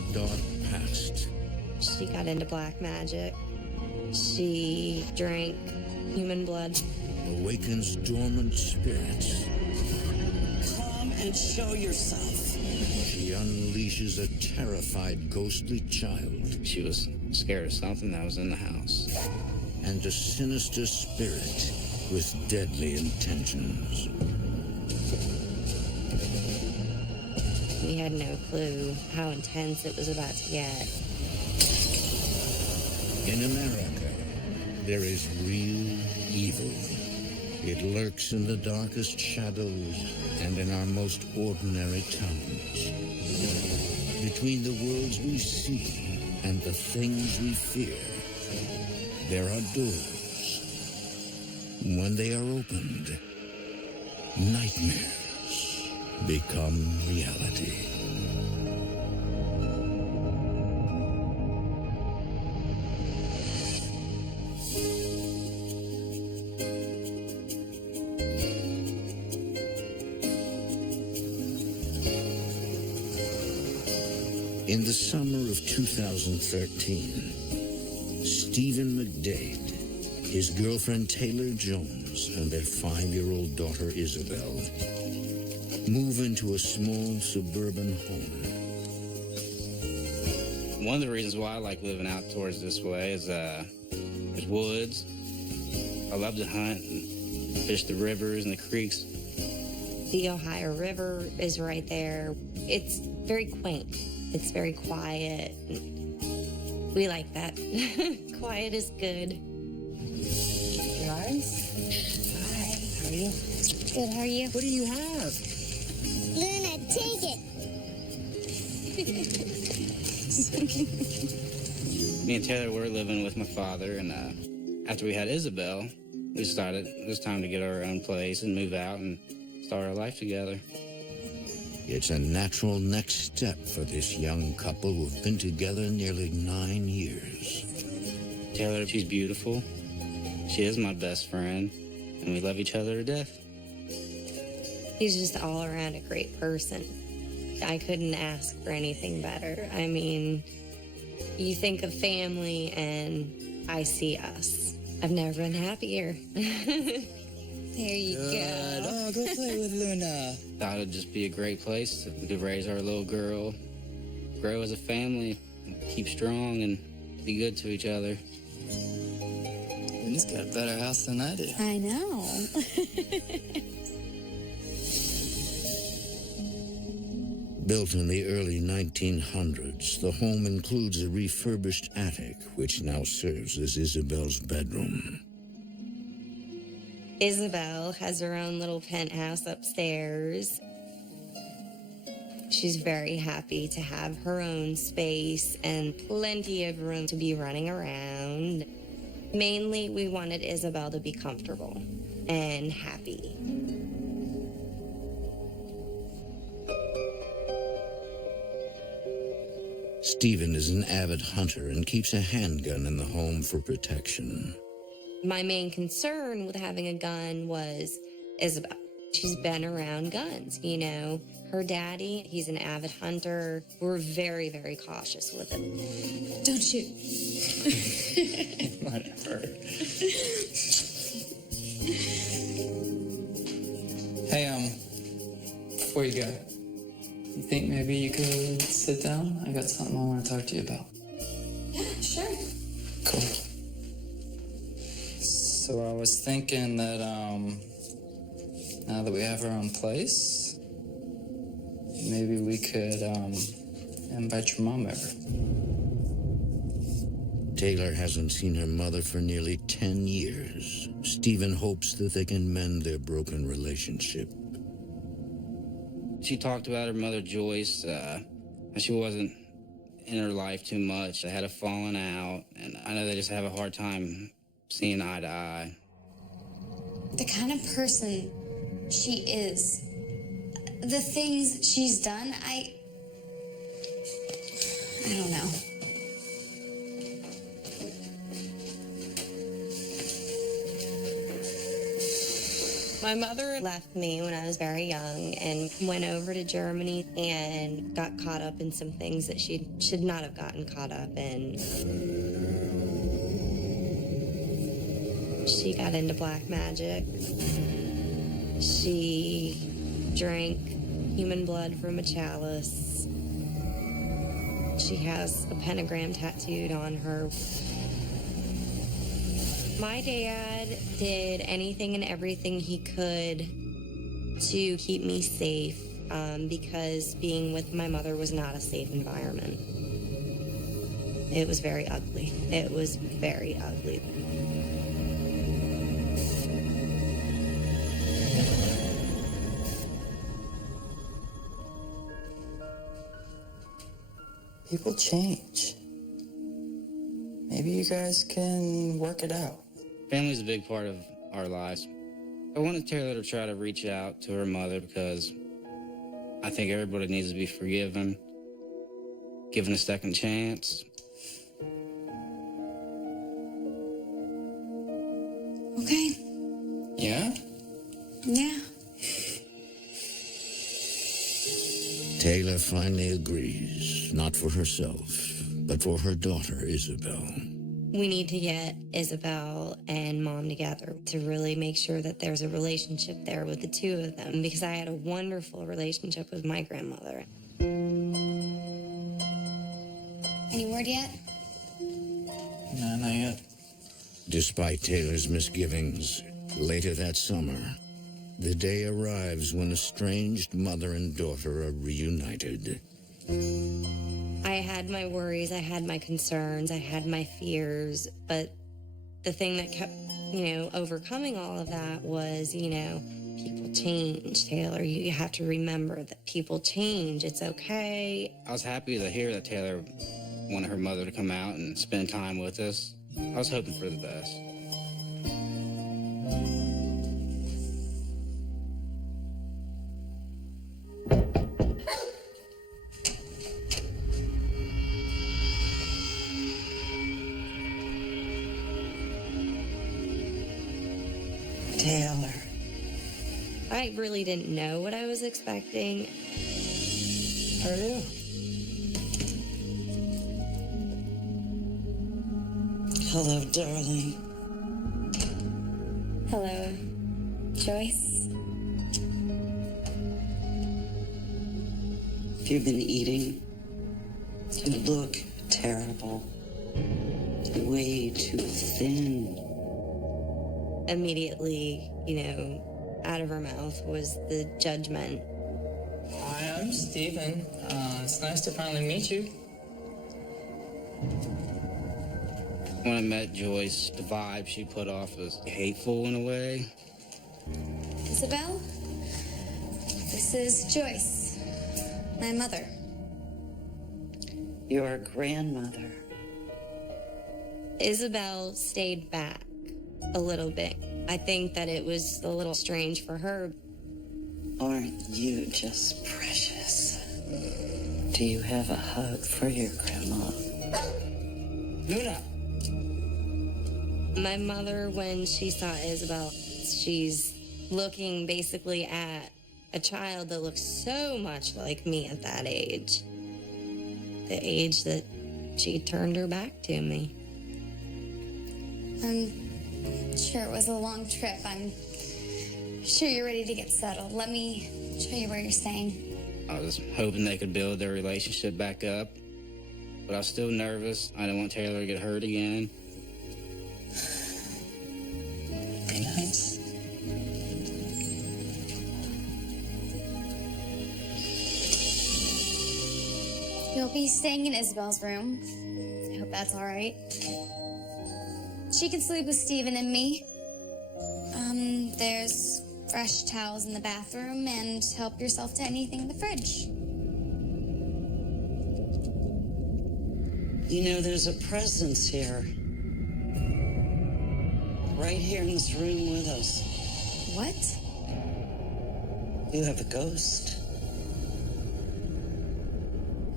a dark past. She got into black magic. She drank human blood. Awakens dormant spirits. Come and show yourself. She unleashes a terrified, ghostly child. She was scared of something that was in the house. And a sinister spirit with deadly intentions. We had no clue how intense it was about to get. In America, there is real evil. It lurks in the darkest shadows and in our most ordinary towns. Between the worlds we see and the things we fear, there are doors. When they are opened, nightmares become reality. In the summer of 2013, Stephen McDade, his girlfriend Taylor Jones, and their 5-year-old daughter Isabel move into a small suburban home. One of the reasons why I like living out towards this way is there's woods. I love to hunt and fish the rivers and the creeks. The Ohio River is right there. It's very quaint. It's very quiet. We like that. Quiet is good. Guys? Hi, how are you? Good, how are you? What do you have? Luna, take it. Me and Taylor were living with my father, and after we had Isabel, we decided it was time to get our own place and move out and start our life together. It's a natural next step for this young couple who've been together nearly 9 years. Taylor, she's beautiful. She is my best friend, and we love each other to death. He's just all around a great person. I couldn't ask for anything better. I mean, you think of family and I see us. I've never been happier. There you go. Oh, go play with Luna. Thought it'd just be a great place to raise our little girl, grow as a family, keep strong, and be good to each other. Luna's got a better house than I do. I know. Built in the early 1900s, the home includes a refurbished attic, which now serves as Isabel's bedroom. Isabel has her own little penthouse upstairs. She's very happy to have her own space and plenty of room to be running around. Mainly, we wanted Isabel to be comfortable and happy. Stephen is an avid hunter and keeps a handgun in the home for protection. My main concern with having a gun was Isabel. She's been around guns, you know. Her daddy, he's an avid hunter. We're very, very cautious with him. Don't shoot. Whatever. Hey, before you go, you think maybe you could sit down? I got something I want to talk to you about. Yeah, sure. Cool. So I was thinking that, now that we have our own place, maybe we could, invite your mom over. Taylor hasn't seen her mother for nearly 10 years. Stephen hopes that they can mend their broken relationship. She talked about her mother, Joyce, and she wasn't in her life too much. They had a falling out, and I know they just have a hard time seeing eye to eye. The kind of person she is, the things she's done, I don't know. My mother left me when I was very young and went over to Germany and got caught up in some things that she should not have gotten caught up in. She got into black magic. She drank human blood from a chalice. She has a pentagram tattooed on her. My dad did anything and everything he could to keep me safe because being with my mother was not a safe environment. It was very ugly. It was very ugly. People change. Maybe you guys can work it out. Family's a big part of our lives. I wanted Taylor to try to reach out to her mother because I think everybody needs to be forgiven, given a second chance. Okay. Yeah? Yeah. Taylor finally agrees, not for herself, but for her daughter, Isabel. We need to get Isabel and Mom together to really make sure that there's a relationship there with the two of them, because I had a wonderful relationship with my grandmother. Any word yet? No, not yet. Despite Taylor's misgivings, later that summer, the day arrives when estranged mother and daughter are reunited. I had my worries, I had my concerns, I had my fears, but the thing that kept, overcoming all of that was, people change, Taylor. You have to remember that people change. It's okay. I was happy to hear that Taylor wanted her mother to come out and spend time with us. I was hoping for the best. Taylor. I really didn't know what I was expecting. How are you? Hello, darling. Hello, Joyce. Have you been eating? You look terrible. Way too thin. Immediately, out of her mouth was the judgment. Hi, I'm Steven. It's nice to finally meet you. When I met Joyce, the vibe she put off was hateful in a way. Isabel, this is Joyce, my mother. Your grandmother. Isabel stayed back a little bit. I think that it was a little strange for her. Aren't you just precious? Do you have a hug for your grandma? Luna! My mother, when she saw Isabel, she's looking basically at a child that looks so much like me at that age. The age that she turned her back to me. I'm sure it was a long trip. I'm sure you're ready to get settled. Let me show you where you're staying. I was hoping they could build their relationship back up, but I was still nervous. I didn't want Taylor to get hurt again. Be nice. You'll be staying in Isabel's room. I hope that's all right. She can sleep with Steven and me. There's fresh towels in the bathroom, and help yourself to anything in the fridge. There's a presence here. Right here in this room with us. What? You have a ghost.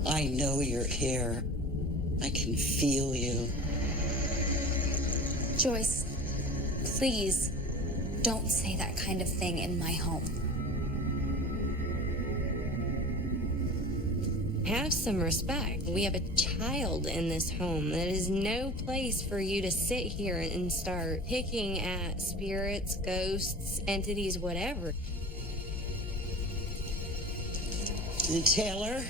I know you're here. I can feel you. Joyce, please, Don't say that kind of thing in my home. Have some respect. We have a child in this home. That is no place for you to sit here and start picking at spirits, ghosts, entities, whatever. And Taylor,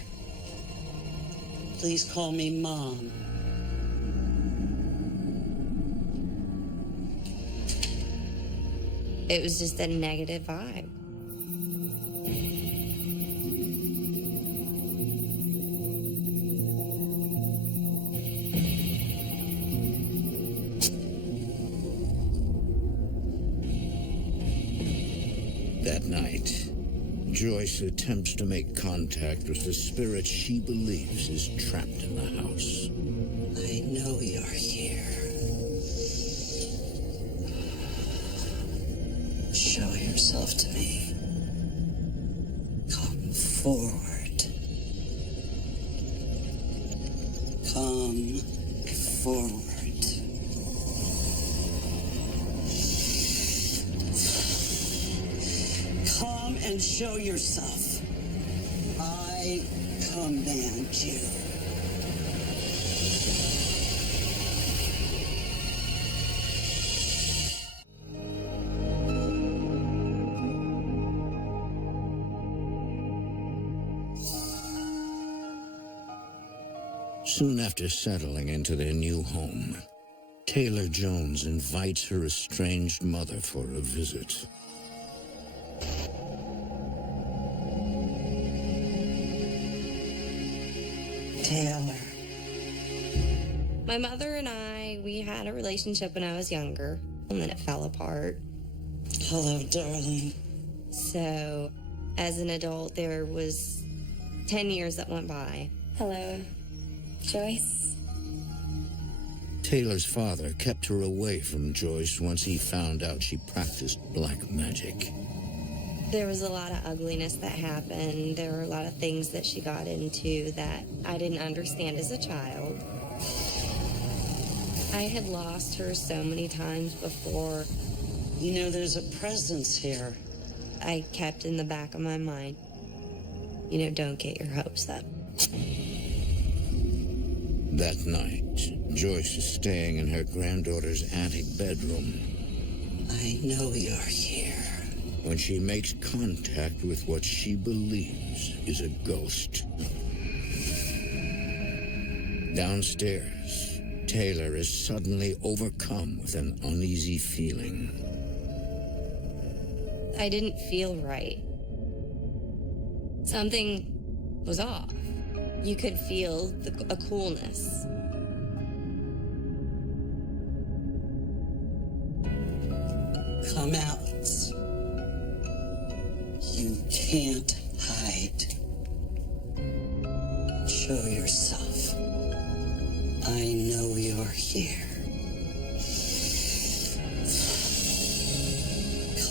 please call me Mom. It was just a negative vibe. That night, Joyce attempts to make contact with the spirit she believes is trapped in the house. I know you're here. Show yourself to me. Come forward. Come forward. Come and show yourself. I command you. Soon after settling into their new home, Taylor Jones invites her estranged mother for a visit. Taylor. My mother and I, we had a relationship when I was younger, and then it fell apart. Hello, darling. So, as an adult, there was 10 years that went by. Hello, Joyce. Taylor's father kept her away from Joyce once he found out she practiced black magic. There was a lot of ugliness that happened. There were a lot of things that she got into that I didn't understand as a child. I had lost her so many times before. You know, there's a presence here. I kept in the back of my mind, don't get your hopes up. That night, Joyce is staying in her granddaughter's attic bedroom I know you're here. when she makes contact with what she believes is a ghost. Downstairs, Taylor is suddenly overcome with an uneasy feeling. I didn't feel right. Something was off. You could feel a coolness. Come out. You can't hide. Show yourself. I know you're here.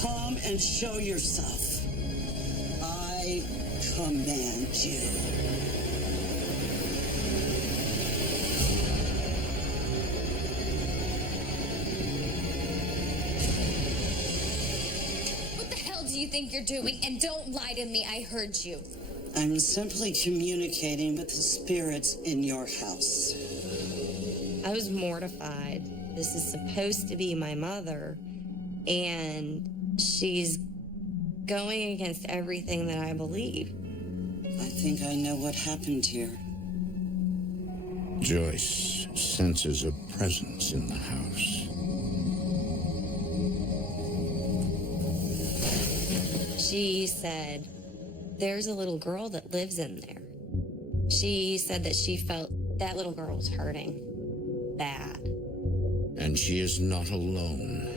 Come and show yourself. I command you. What the hell do you think you're doing? And don't lie to me, I heard you. I'm simply communicating with the spirits in your house. I was mortified. This is supposed to be my mother, and she's going against everything that I believe. I think I know what happened here. Joyce senses a presence in the house. She said, there's a little girl that lives in there. She said that she felt that little girl was hurting bad. And she is not alone.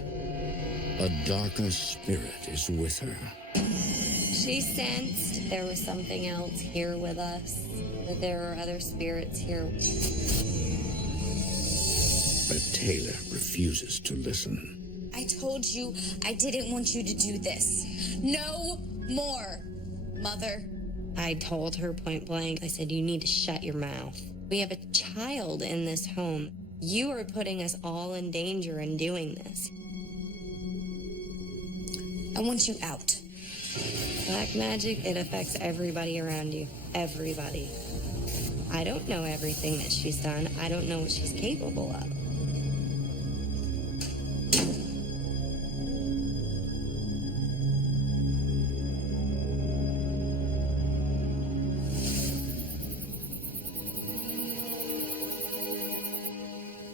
A darker spirit is with her. She sensed there was something else here with us, that there were other spirits here. But Taylor refuses to listen. I told you I didn't want you to do this. No more, Mother. I told her point blank, I said, you need to shut your mouth. We have a child in this home. You are putting us all in danger in doing this. I want you out. Black magic, it affects everybody around you. Everybody. I don't know everything that she's done. I don't know what she's capable of.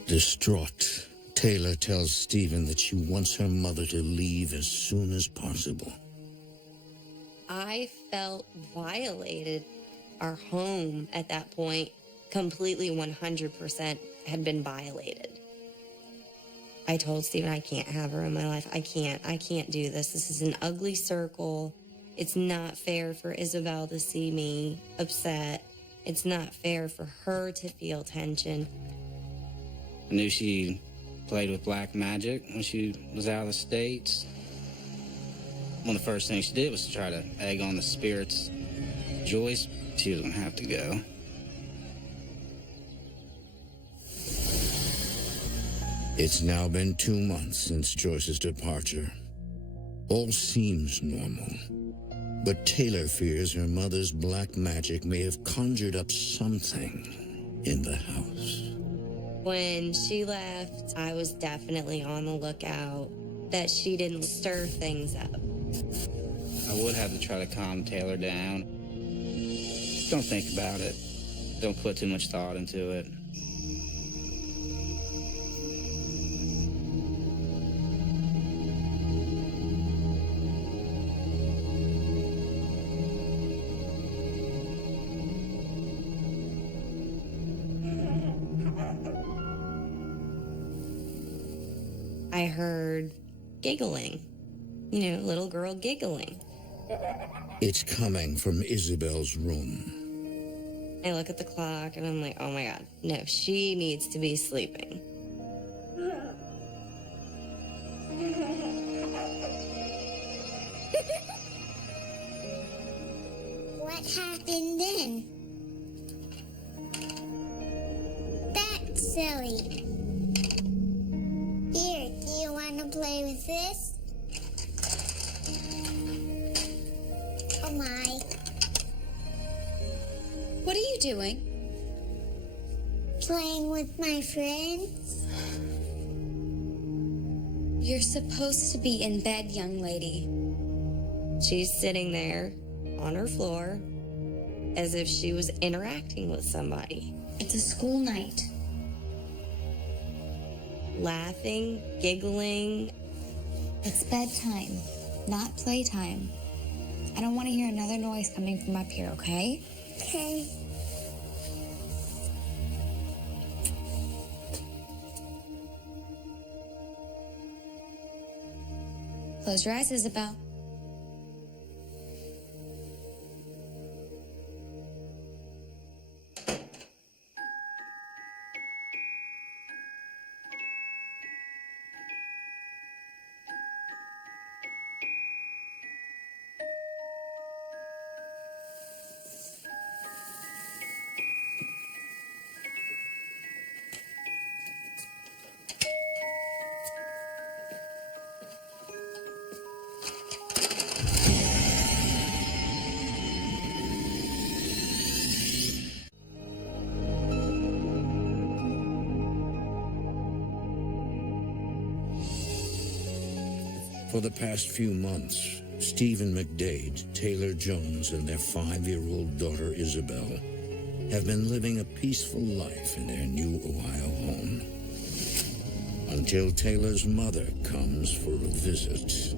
Distraught, Taylor tells Stephen that she wants her mother to leave as soon as possible. I felt violated. Our home at that point, completely 100% had been violated. I told Stephen, I can't have her in my life. I can't do this. This is an ugly circle. It's not fair for Isabel to see me upset. It's not fair for her to feel tension. I knew she played with black magic when she was out of the States. One of the first things she did was to try to egg on the spirits. Joyce, she was gonna have to go. It's now been 2 months since Joyce's departure. All seems normal. But Taylor fears her mother's black magic may have conjured up something in the house. When she left, I was definitely on the lookout that she didn't stir things up. I would have to try to calm Taylor down. Don't think about it. Don't put too much thought into it. I heard giggling. You know, little girl giggling. It's coming from Isabel's room. I look at the clock and I'm like, oh my God, no, she needs to be sleeping. What happened then? That's silly. Here, do you want to play with this? Oh my. What are you doing? Playing with my friends? You're supposed to be in bed, young lady. She's sitting there on her floor as if she was interacting with somebody. It's a school night. Laughing, giggling. It's bedtime, not playtime. I don't want to hear another noise coming from up here, okay? Okay. Close your eyes, Isabel. For the past few months, Stephen McDade, Taylor Jones, and their 5-year-old daughter Isabel have been living a peaceful life in their new Ohio home. Until Taylor's mother comes for a visit.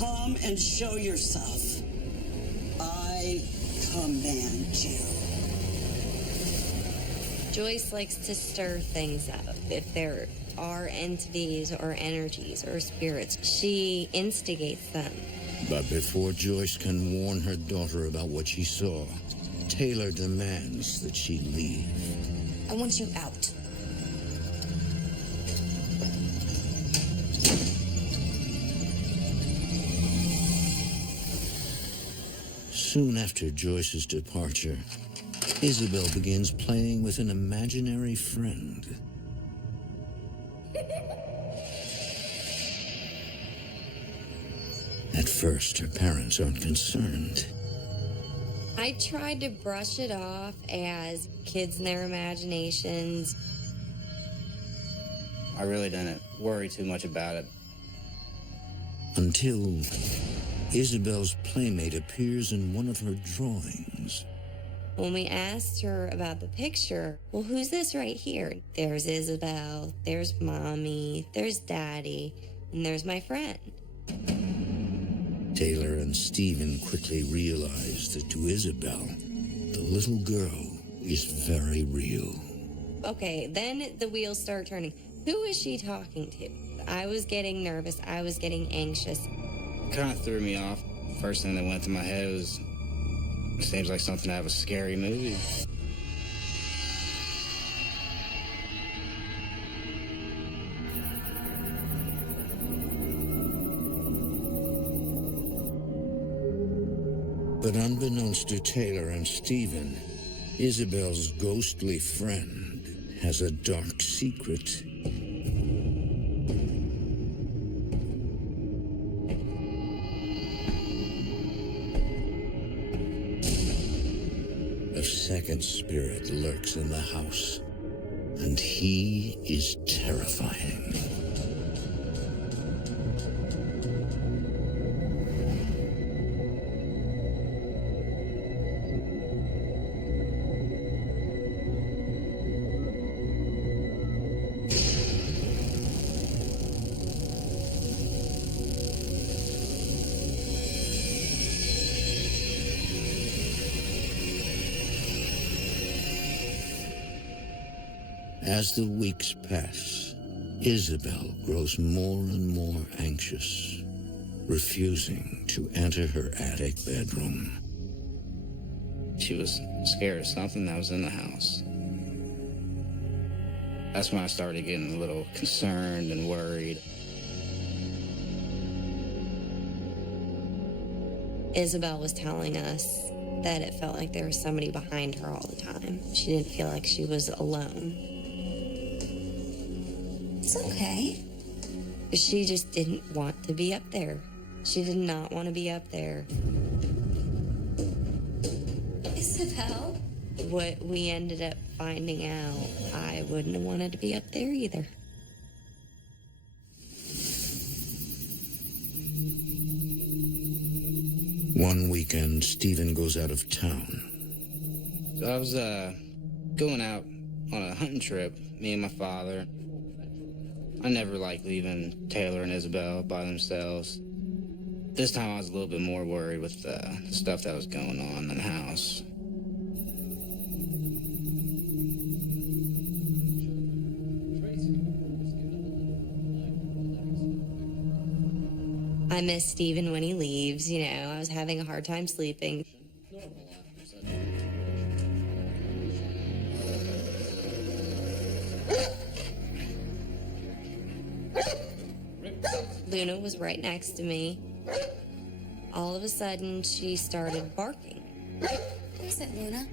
Come and show yourself. I command you. Joyce likes to stir things up. If there are entities or energies or spirits, she instigates them. But before Joyce can warn her daughter about what she saw, Taylor demands that she leave. I want you out. Soon after Joyce's departure, Isabel begins playing with an imaginary friend. At first, her parents aren't concerned. I tried to brush it off as kids and their imaginations. I really didn't worry too much about it. Until Isabel's playmate appears in one of her drawings. When we asked her about the picture, well, who's this right here? There's Isabel, there's Mommy, there's Daddy, and there's my friend. Taylor and Stephen quickly realize that to Isabel, the little girl is very real. Okay, then the wheels start turning. Who is she talking to? I was getting nervous. I was getting anxious. It kind of threw me off. First thing that went through my head was, it seems like something out of a scary movie. But unbeknownst to Taylor and Stephen, Isabel's ghostly friend has a dark secret. A second spirit lurks in the house, and he is terrifying. As the weeks pass, Isabel grows more and more anxious, refusing to enter her attic bedroom. She was scared of something that was in the house. That's when I started getting a little concerned and worried. Isabel was telling us that it felt like there was somebody behind her all the time. She didn't feel like she was alone. It's okay. She just didn't want to be up there. She did not want to be up there. Isabel? What we ended up finding out, I wouldn't have wanted to be up there either. One weekend, Stephen goes out of town. So I was going out on a hunting trip, me and my father. I never liked leaving Taylor and Isabel by themselves. This time I was a little bit more worried with the stuff that was going on in the house. I miss Steven when he leaves, you know. I was having a hard time sleeping. Luna was right next to me. All of a sudden, she started barking. What is it, Luna?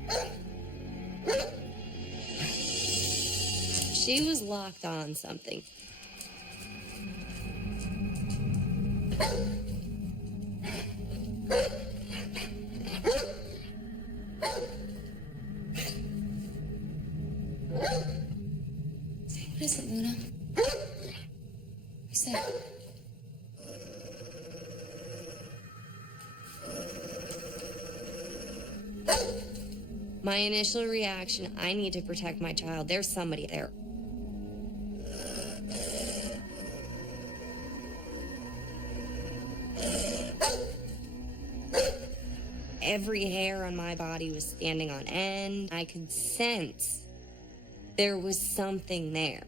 She was locked on something. What is it, Luna? Say. My initial reaction, I need to protect my child. There's somebody there. Every hair on my body was standing on end. I could sense there was something there.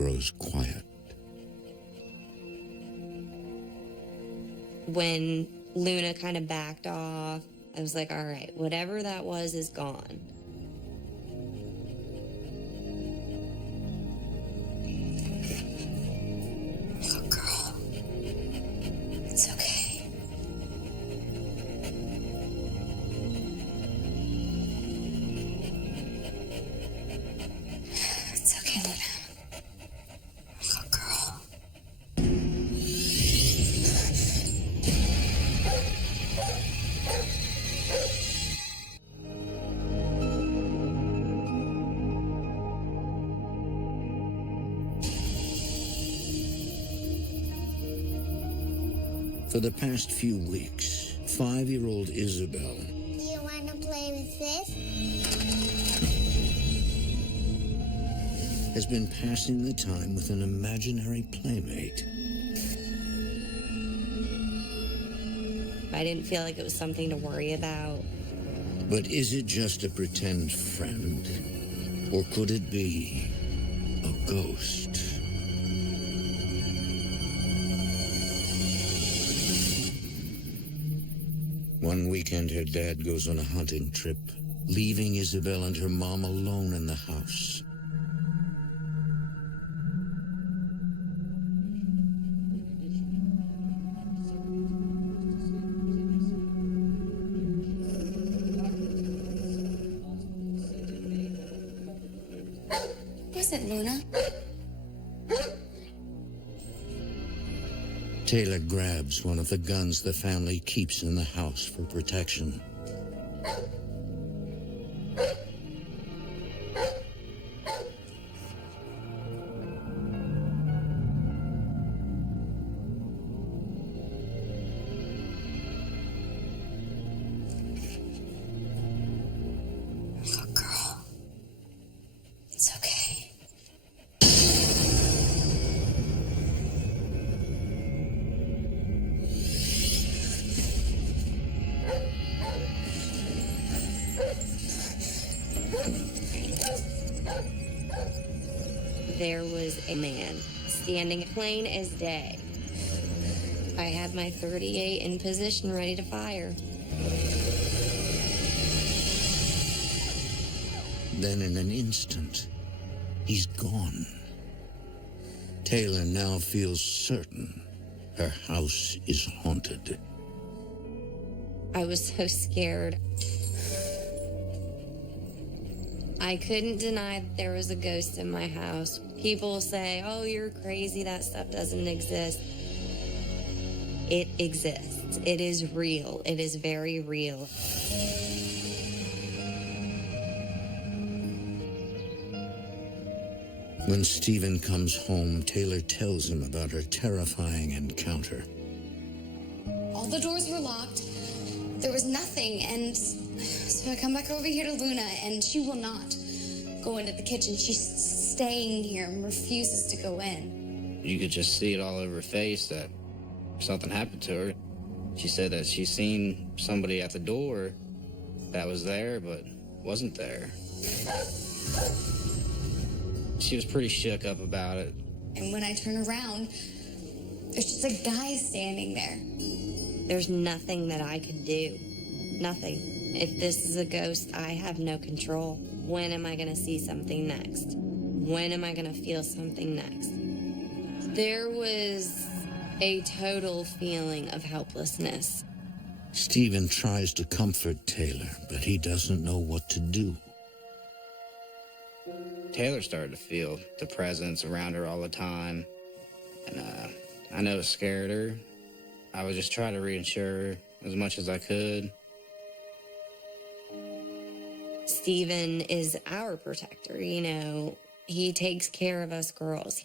grows quiet. When Luna kind of backed off, I was like, all right, whatever that was is gone. Good girl. It's okay. It's okay, Luna. Good girl. For the past few weeks, 5-year-old Isabel Do you want to play with this? has been passing the time with an imaginary playmate. I didn't feel like it was something to worry about. But is it just a pretend friend? Or could it be a ghost? One weekend, her dad goes on a hunting trip, leaving Isabel and her mom alone in the house. What is it, Luna? Taylor grabs one of the guns the family keeps in the house for protection. Good girl. It's okay. There was a man standing plain as day. I had my .38 in position ready to fire. Then in an instant, he's gone. Taylor now feels certain her house is haunted. I was so scared. I couldn't deny that there was a ghost in my house. People say, oh, you're crazy, that stuff doesn't exist. It exists. It is real. It is very real. When Stephen comes home, Taylor tells him about her terrifying encounter. All the doors were locked. There was nothing, and so I come back over here to Luna, and she will not go into the kitchen. She's staying here and refuses to go in. You could just see it all over her face that something happened to her. She said that she seen somebody at the door that was there but wasn't there. She was pretty shook up about it. And when I turn around, there's just a guy standing there. There's nothing that I could do. Nothing. If this is a ghost, I have no control. When am I going to see something next? When am I going to feel something next? There was a total feeling of helplessness. Stephen tries to comfort Taylor, but he doesn't know what to do. Taylor started to feel the presence around her all the time. And I know it scared her. I would just try to reassure her as much as I could. Stephen is our protector, you know. He takes care of us girls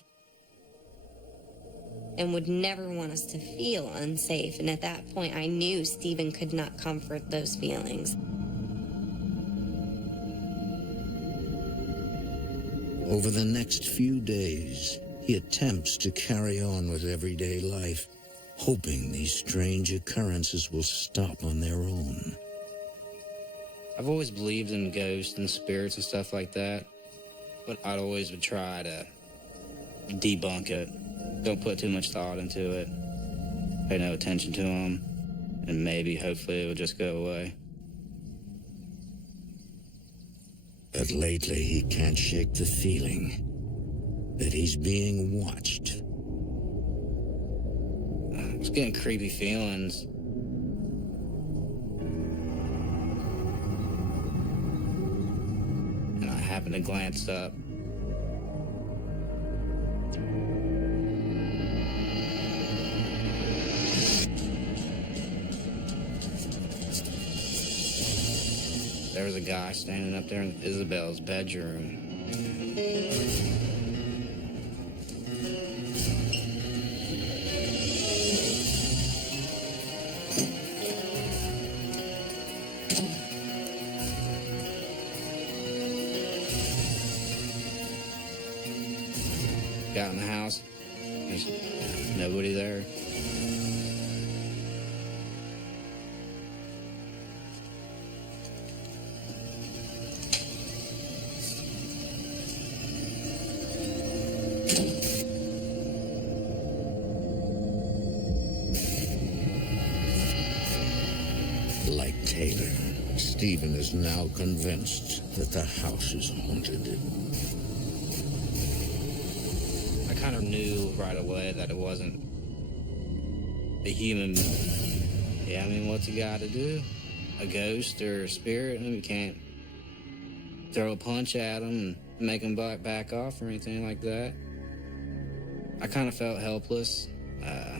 and would never want us to feel unsafe. And at that point, I knew Stephen could not comfort those feelings. Over the next few days, he attempts to carry on with everyday life, hoping these strange occurrences will stop on their own. I've always believed in ghosts and spirits and stuff like that, but I'd always would try to debunk it. Don't put too much thought into it. Pay no attention to them, and maybe, hopefully, it will just go away. But lately, he can't shake the feeling that he's being watched. I was getting creepy feelings. And I happened to glance up. There was a guy standing up there in Isabel's bedroom. Got in the house. There's nobody there. Like Taylor, Stephen is now convinced that the house is haunted. I kind of knew right away that it wasn't a human. Yeah, I mean, what's a guy to do? A ghost or a spirit? I mean, you can't throw a punch at him and make him back off or anything like that. I kind of felt helpless. I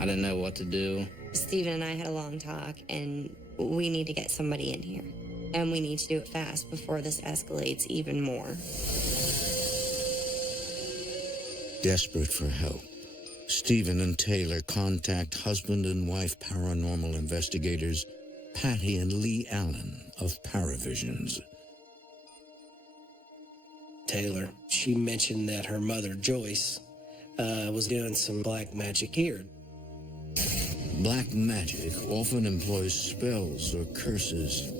didn't know what to do. Stephen and I had a long talk, and we need to get somebody in here. And we need to do it fast before this escalates even more. Desperate for help, Stephen and Taylor contact husband and wife paranormal investigators Patty and Lee Allen of Paravisions. Taylor, she mentioned that her mother, Joyce, was doing some black magic here. Black magic often employs spells or curses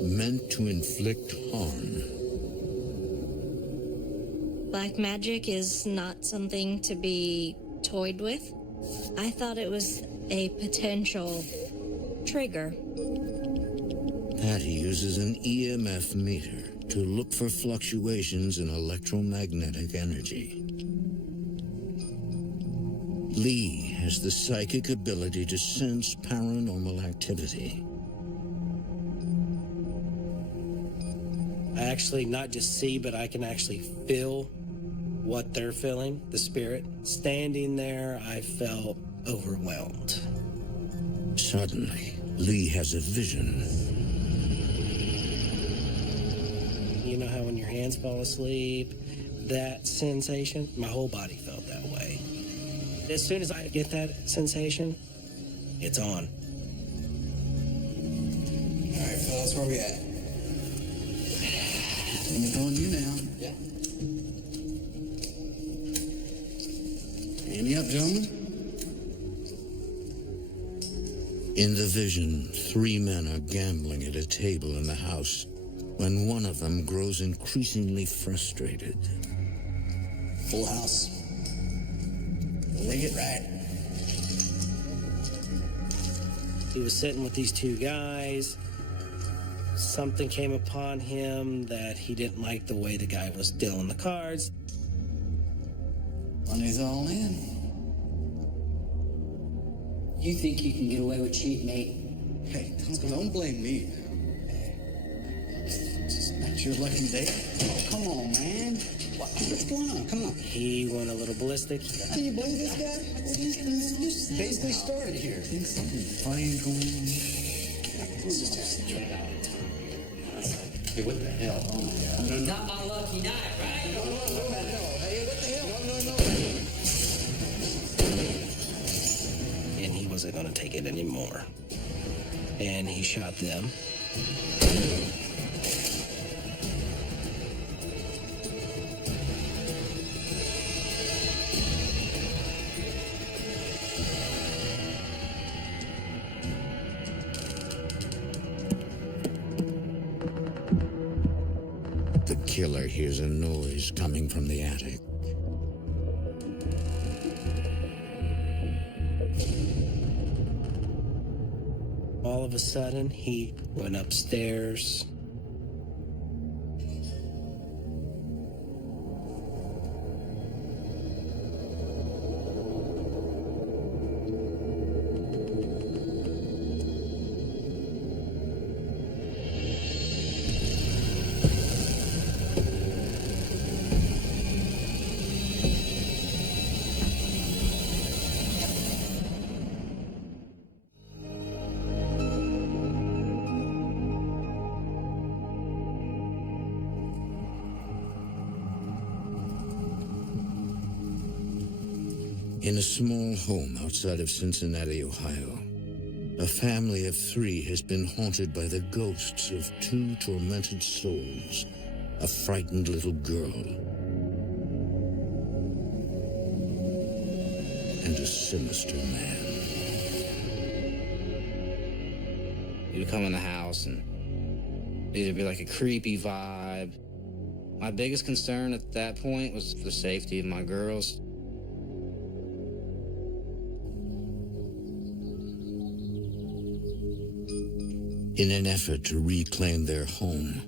meant to inflict harm. Black magic is not something to be toyed with. I thought it was a potential trigger. Patty uses an EMF meter to look for fluctuations in electromagnetic energy. Lee has the psychic ability to sense paranormal activity. I actually not just see, but I can actually feel what they're feeling, the spirit. Standing there, I felt overwhelmed. Suddenly, Lee has a vision. You know how when your hands fall asleep, that sensation? My whole body felt that way. As soon as I get that sensation, it's on. All right, fellas, where we at? It's on you now. Yeah. Hand me up, gentlemen. In the vision, 3 men are gambling at a table in the house when one of them grows increasingly frustrated. Full house. Leg it right. He was sitting with these 2 guys. Something came upon him that he didn't like the way the guy was dealing the cards. Money's all in. You think you can get away with cheating, mate? Hey, don't blame me. It's not your lucky day. Oh, come on, man. What's going on? Come on. He went a little ballistic. Do you believe this guy? You just basically started here. Think something funny going on? Hey, what the hell? Oh my God. Not my lucky night, right? No. Hey, what the hell? No. And he wasn't going to take it anymore. And he shot them. The killer hears a noise coming from the attic. all of a sudden, he went upstairs. In a small home outside of Cincinnati, Ohio, a family of 3 has been haunted by the ghosts of 2 tormented souls, a frightened little girl and a sinister man. You'd come in the house and it'd be like a creepy vibe. My biggest concern at that point was the safety of my girls. In an effort to reclaim their home,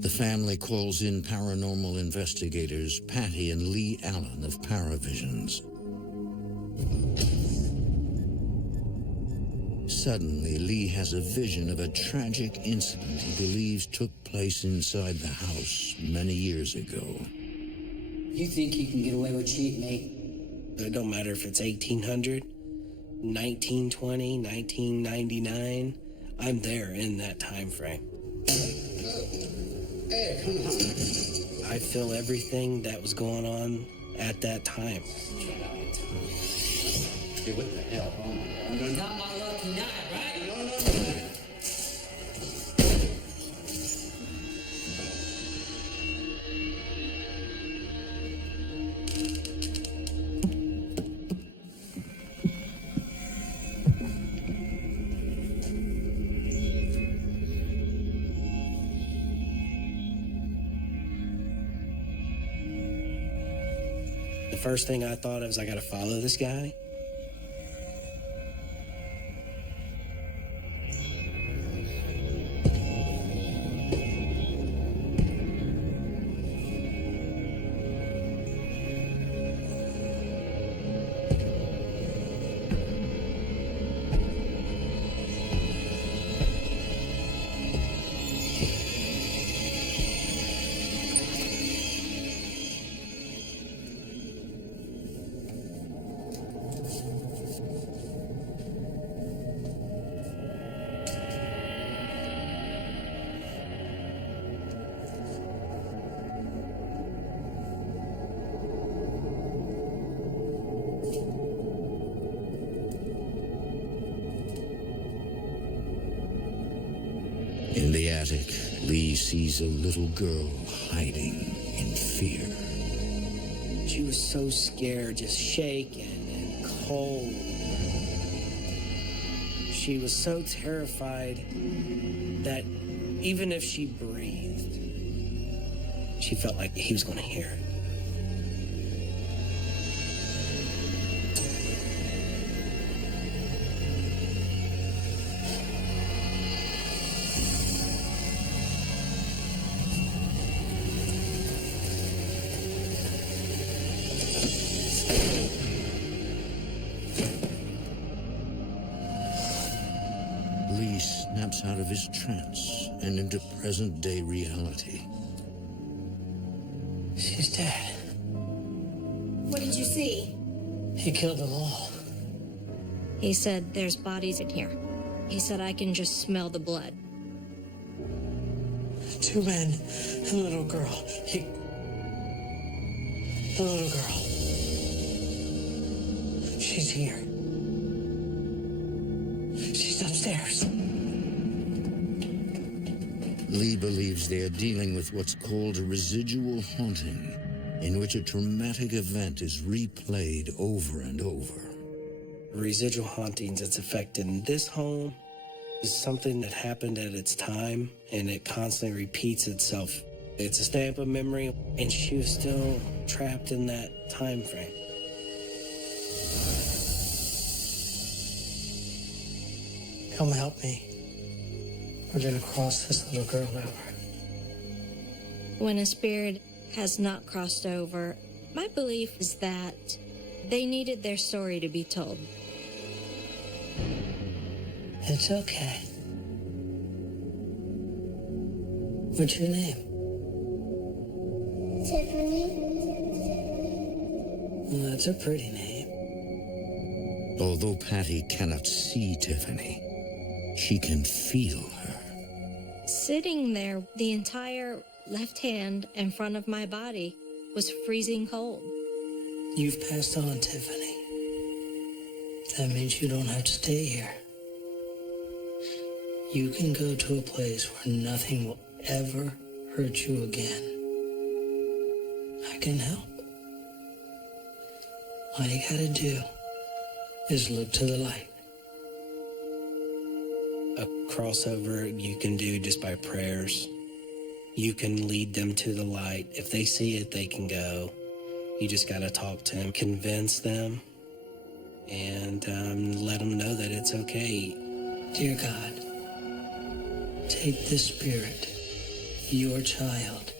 the family calls in paranormal investigators Patty and Lee Allen of Paravisions. Suddenly, Lee has a vision of a tragic incident he believes took place inside the house many years ago. You think you can get away with cheating, Nate? It don't matter if it's 1800, 1920, 1999. I'm there in that time frame. Hey, come on. I feel everything that was going on at that time. Hey, what the hell? Oh my God. Not my lucky night, right? No. The first thing I thought of was I gotta follow this guy. In the attic, Lee sees a little girl hiding in fear. She was so scared, just shaking and cold. She was so terrified that even if she breathed, she felt like he was going to hear it. Lee snaps out of his trance and into present-day reality. She's dead. What did you see? He killed them all. He said there's bodies in here. He said I can just smell the blood. 2 men and a little girl. The little girl. She's here. She's upstairs. Lee believes they are dealing with what's called a residual haunting, in which a traumatic event is replayed over and over. Residual hauntings that's affecting this home is something that happened at its time, and it constantly repeats itself. It's a stamp of memory, and she was still trapped in that time frame. Come help me. We're gonna cross this little girl over. When a spirit has not crossed over, my belief is that they needed their story to be told. It's okay. What's your name? Tiffany. Well, that's a pretty name. Although Patty cannot see Tiffany, she can feel her. Sitting there, the entire left hand in front of my body was freezing cold. You've passed on, Tiffany. That means you don't have to stay here. You can go to a place where nothing will ever hurt you again. I can help. All you gotta do is look to the light. A crossover you can do just by prayers. You can lead them to the light. If they see it, they can go. You just gotta talk to them, convince them, and let them know that it's okay. Dear God, take this spirit, your child.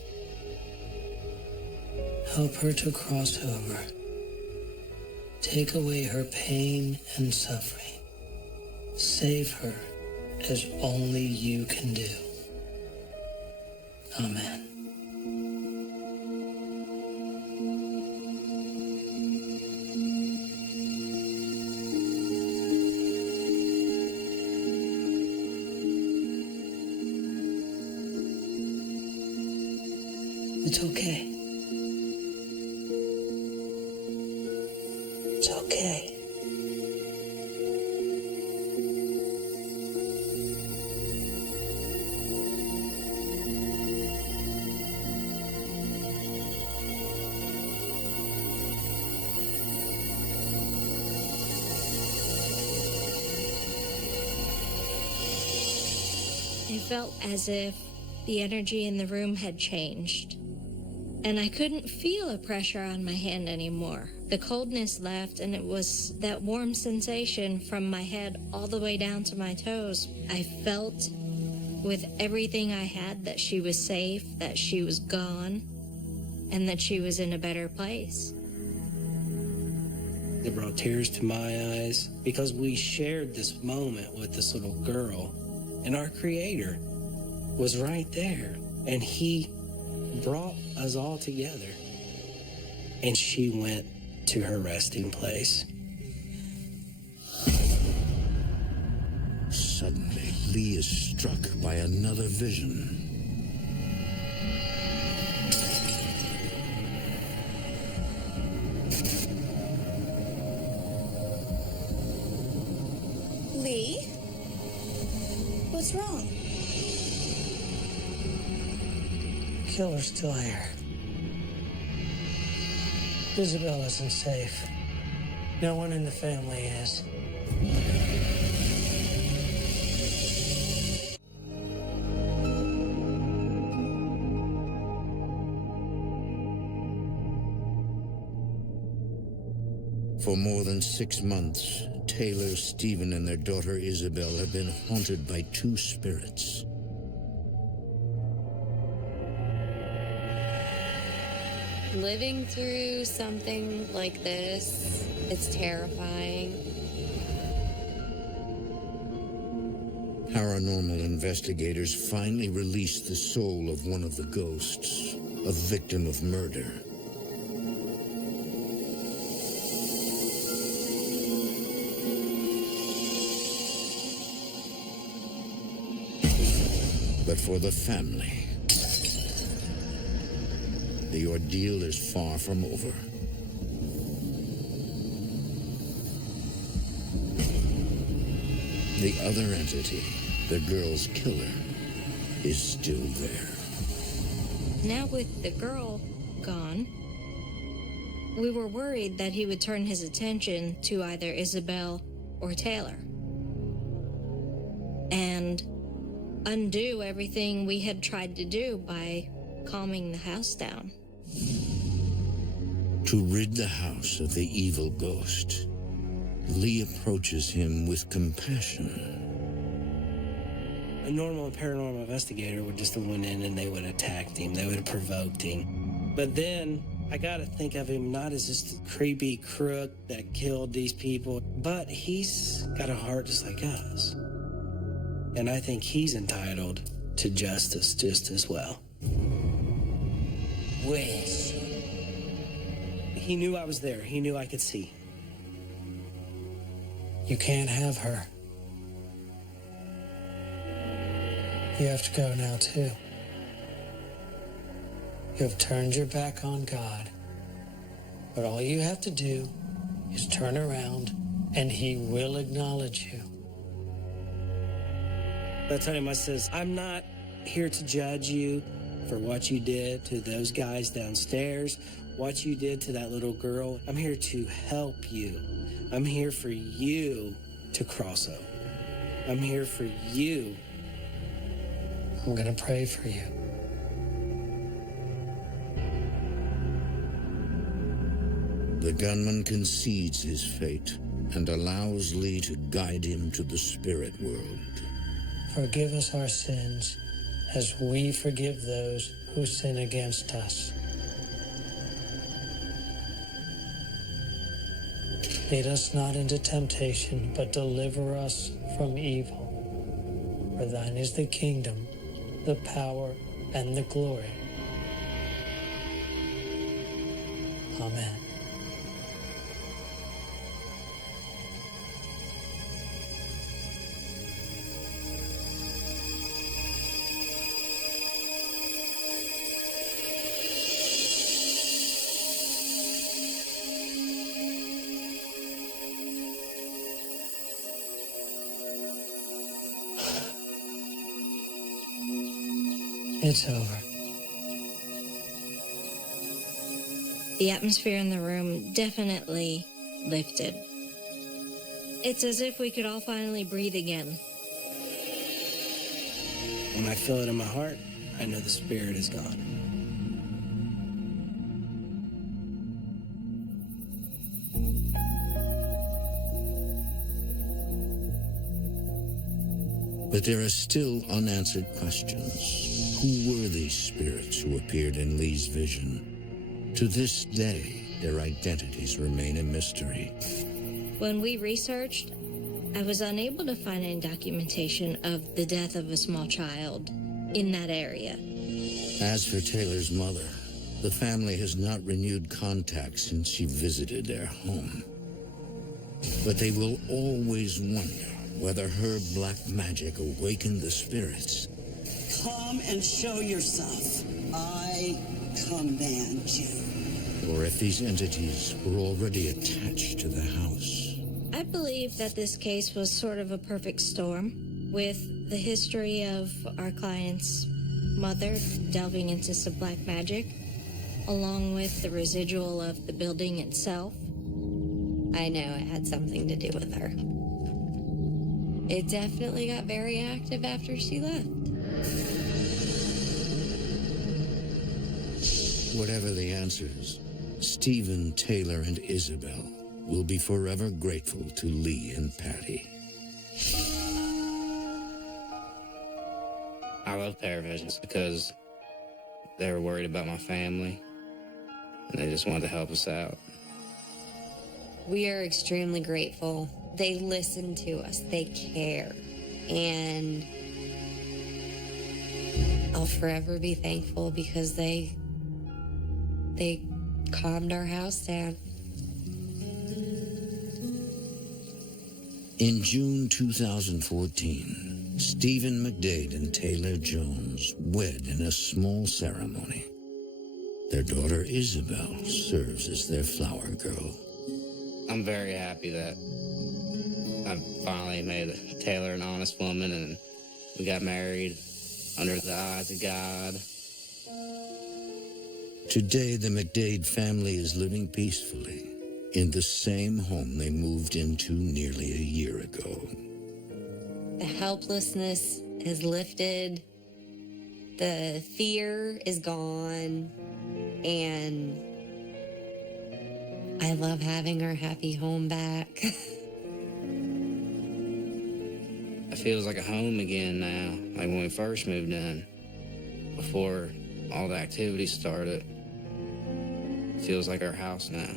Help her to cross over. Take away her pain and suffering. Save her as only you can do. Amen. It's okay. It's okay. It felt as if the energy in the room had changed, and I couldn't feel a pressure on my hand anymore. The coldness left, and it was that warm sensation from my head all the way down to my toes. I felt with everything I had that she was safe, that she was gone, and that she was in a better place. It brought tears to my eyes because we shared this moment with this little girl, and our Creator was right there, and He brought us all together. And she went to her resting place. Suddenly, Lee is struck by another vision. Lee? What's wrong? Killer's still here. Isabel isn't safe. No one in the family is. For more than 6 months, Taylor, Stephen, and their daughter Isabel have been haunted by two spirits. Living through something like this, it's terrifying. Paranormal investigators finally released the soul of one of the ghosts, a victim of murder. But for the family, the ordeal is far from over. The other entity, the girl's killer, is still there. Now with the girl gone, we were worried that he would turn his attention to either Isabel or Taylor and undo everything we had tried to do by calming the house down. To rid the house of the evil ghost, Lee approaches him with compassion. A normal paranormal investigator would just have went in and they would have attacked him. They would have provoked him. But then I got to think of him not as just a creepy crook that killed these people, but he's got a heart just like us. And I think he's entitled to justice just as well. Where is she? He knew I was there. He knew I could see. You can't have her. You have to go now, too. You have turned your back on God. But all you have to do is turn around, and He will acknowledge you. I tell him, I says, I'm not here to judge you for what you did to those guys downstairs, what you did to that little girl. I'm here to help you. I'm here for you to cross over. I'm here for you. I'm going to pray for you. The gunman concedes his fate and allows Lee to guide him to the spirit world. Forgive us our sins as we forgive those who sin against us. Lead us not into temptation, but deliver us from evil. For thine is the kingdom, the power, and the glory. Amen. It's over. The atmosphere in the room definitely lifted. It's as if we could all finally breathe again. When I feel it in my heart, I know the spirit is gone. But there are still unanswered questions. Who were these spirits who appeared in Lee's vision? To this day, their identities remain a mystery. When we researched, I was unable to find any documentation of the death of a small child in that area. As for Taylor's mother, the family has not renewed contact since she visited their home. But they will always wonder whether her black magic awakened the spirits. Come and show yourself. I command you. Or if these entities were already attached to the house. I believe that this case was sort of a perfect storm, with the history of our client's mother delving into some black magic, along with the residual of the building itself. I know it had something to do with her. It definitely got very active after she left. Whatever the answers, Stephen, Taylor, and Isabel will be forever grateful to Lee and Patty. I love Paravisions because they were worried about my family, and they just wanted to help us out. We are extremely grateful. They listen to us. They care. And I'll forever be thankful because they calmed our house down. In June 2014, Stephen McDade and Taylor Jones wed in a small ceremony. Their daughter Isabel serves as their flower girl. I'm very happy that I finally made Taylor an honest woman and we got married under the eyes of God. Today, the McDade family is living peacefully in the same home they moved into nearly a year ago. The helplessness is lifted. The fear is gone. And I love having our happy home back. I It feels like a home again now, like when we first moved in, before all the activity started. It feels like our house now.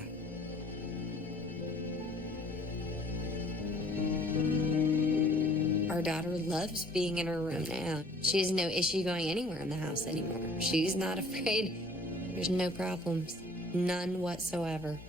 Our daughter loves being in her room now. She has no issue going anywhere in the house anymore. She's not afraid. There's no problems. None whatsoever.